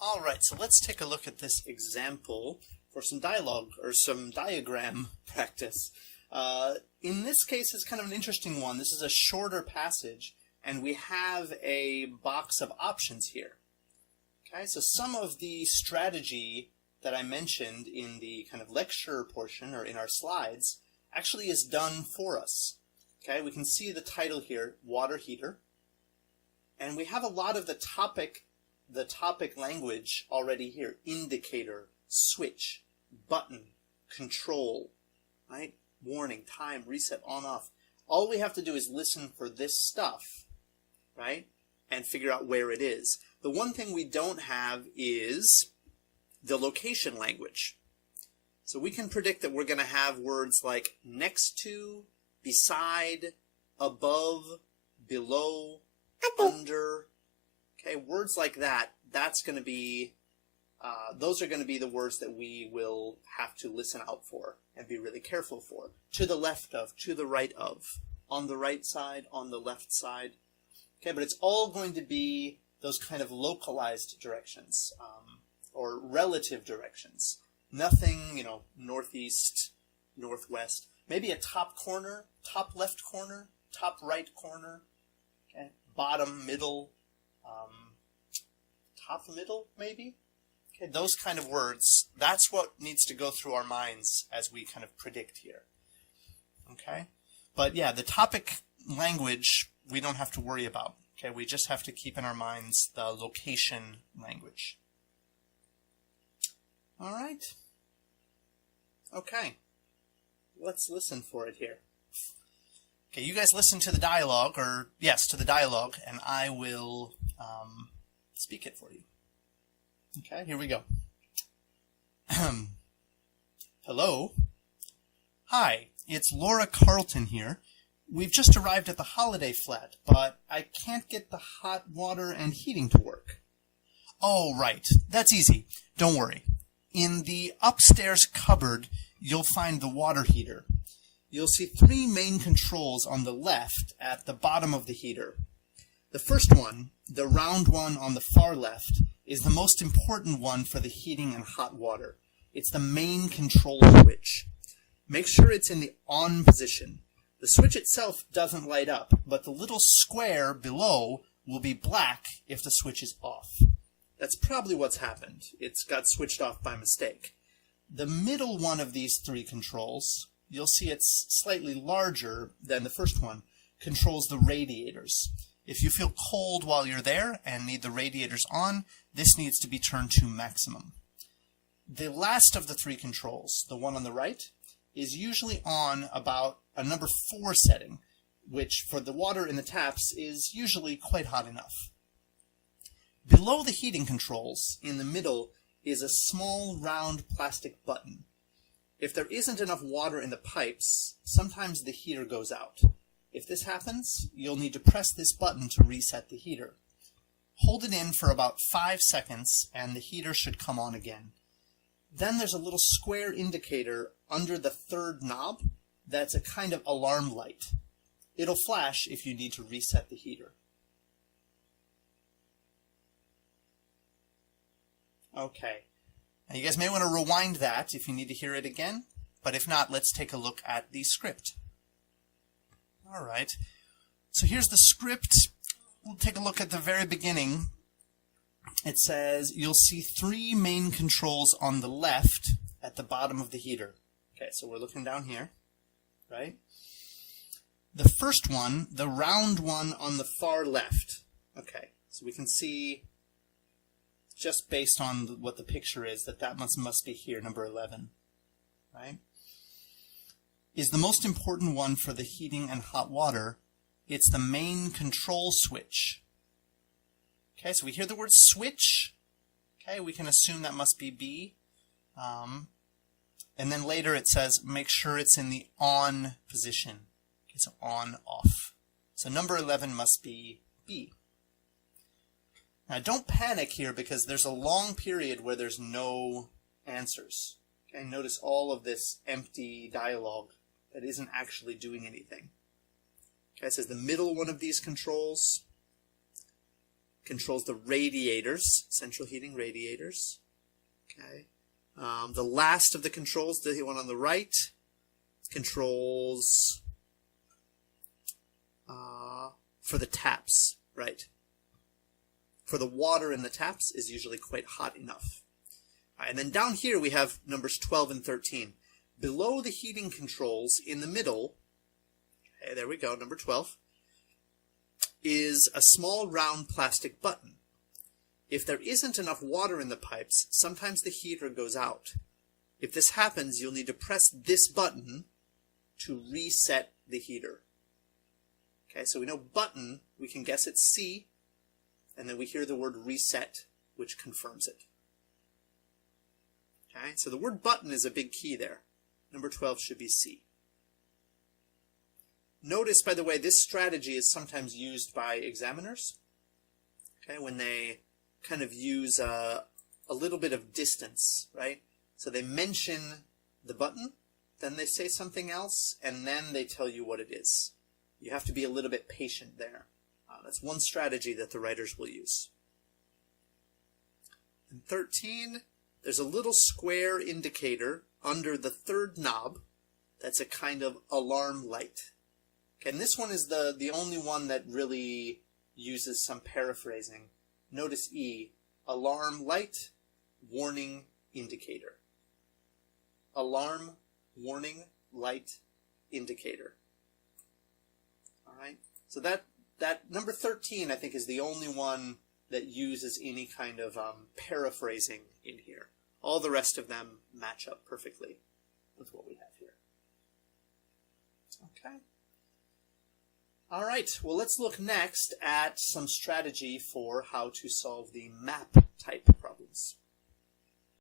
All right, so let's take a look at this example for some dialogue or some diagram practice. In this case, it's kind of an interesting one. This is a shorter passage, and we have a box of options here. Okay, so some of the strategy that I mentioned in the kind of lecture portion or in our slides actually is done for us. Okay, we can see the title here, water heater, and we have a lot of the topic language already here: indicator, switch, button, control, right? Warning, time, reset, on, off. All we have to do is listen for this stuff, right? And figure out where it is. The one thing we don't have is the location language. So we can predict that we're going to have words like next to, beside, above, below, under. Okay, words like that, that's going to be, those are going to be the words that we will have to listen out for and be really careful for. To the left of, to the right of, on the right side, on the left side. Okay, but it's all going to be those kind of localized directions, or relative directions. Nothing, northeast, northwest. Maybe a top corner, top left corner, top right corner, okay, bottom, middle, top middle, maybe? Okay, those kind of words, that's what needs to go through our minds as we kind of predict here. Okay? But yeah, the topic language we don't have to worry about. Okay, we just have to keep in our minds the location language. All right. Okay. Let's listen for it here. Okay, you guys listen to the dialogue, to the dialogue, and I will speak it for you. Okay, here we go. Hello. Hi, it's Laura Carlton here. We've just arrived at the holiday flat, but I can't get the hot water and heating to work. Oh, right. That's easy. Don't worry. In the upstairs cupboard, you'll find the water heater. You'll see 3 main controls on the left at the bottom of the heater. The first one, the round one on the far left, is the most important one for the heating and hot water. It's the main control switch. Make sure it's in the on position. The switch itself doesn't light up, but the little square below will be black if the switch is off. That's probably what's happened. It's got switched off by mistake. The middle one of these 3 controls, you'll see it's slightly larger than the first one, controls the radiators. If you feel cold while you're there and need the radiators on, this needs to be turned to maximum. The last of the 3 controls, the one on the right, is usually on about a number 4 setting, which for the water in the taps is usually quite hot enough. Below the heating controls, in the middle, is a small round plastic button. If there isn't enough water in the pipes, sometimes the heater goes out. If this happens, you'll need to press this button to reset the heater. Hold it in for about 5 seconds and the heater should come on again. Then there's a little square indicator under the 3rd knob that's a kind of alarm light. It'll flash if you need to reset the heater. Okay. Now you guys may want to rewind that if you need to hear it again, but if not, let's take a look at the script. All right. So here's the script. We'll take a look at the very beginning. It says you'll see 3 main controls on the left at the bottom of the heater. Okay, so we're looking down here, right? The first one, the round one on the far left. Okay, so we can see just based on what the picture is that must be here, number 11, right? Is the most important one for the heating and hot water. It's the main control switch. Okay, so we hear the word switch. Okay, we can assume that must be B. And then later it says make sure it's in the on position. Okay, so on, off. So number 11 must be B. Now don't panic here because there's a long period where there's no answers. Okay, notice all of this empty dialogue that isn't actually doing anything. Okay, it says the middle one of these controls controls the radiators, central heating radiators. Okay. The last of the controls, the one on the right, controls for the taps, right? For the water in the taps is usually quite hot enough. All right, and then down here we have numbers 12 and 13. Below the heating controls in the middle, okay, there we go, number 12, is a small round plastic button. If there isn't enough water in the pipes, sometimes the heater goes out. If this happens, you'll need to press this button to reset the heater. Okay, so we know button, we can guess it's C, and then we hear the word reset, which confirms it. Okay, so the word button is a big key there. Number 12 should be C. Notice, by the way, this strategy is sometimes used by examiners, okay, when they kind of use a little bit of distance, right? So they mention the button, then they say something else, and then they tell you what it is. You have to be a little bit patient there. That's one strategy that the writers will use. In 13, there's a little square indicator under the third knob that's a kind of alarm light. Okay, and this one is the only one that really uses some paraphrasing. Notice E, alarm light, warning indicator. Alarm, warning, light, indicator. All right, so that number 13, I think, is the only one that uses any kind of paraphrasing in here. All the rest of them match up perfectly with what we have here. Okay. All right, well, let's look next at some strategy for how to solve the map type problem.